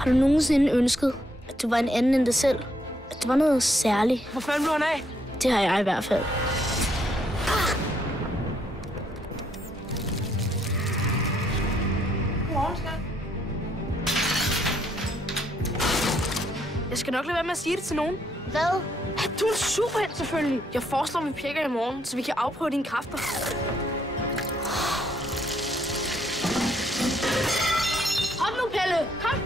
Har du nogensinde ønsket, at du var en anden end dig selv? At det var noget særligt? Hvor fanden blev han af? Det har jeg i hvert fald. Godmorgen, skat. Jeg skal nok lade være med at sige det til nogen. Hvad? At du er en superhelt, selvfølgelig. Jeg foreslår, at vi pjekker i morgen, så vi kan afprøve dine kræfter. Hop nu, Pelle. Kom.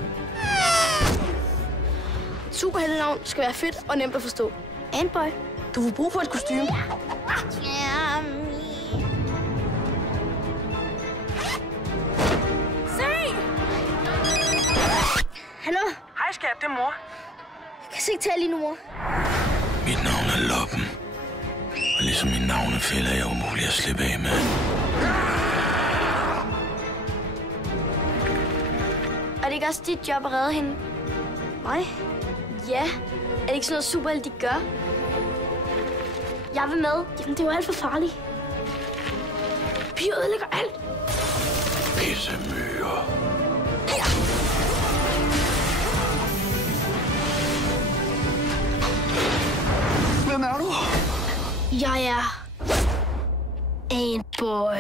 Superheltenavn skal være fedt og nemt at forstå. Antboy. Du får brug for et kostume. Se! Hallo? Hej, skat. Det er mor. Jeg kan ikke tale lige nu, mor. Mit navn er Loppen. Og ligesom min navnefælde er jeg umulig at slippe af med. Er det ikke også dit job at redde hende? Mig? Ja. Er det ikke sådan noget superhelt, de gør? Jeg vil med. Jamen, det er jo alt for farligt. Piger ødelægger alt. Pissemyrer. Hvem er du? Jeg er Antboy.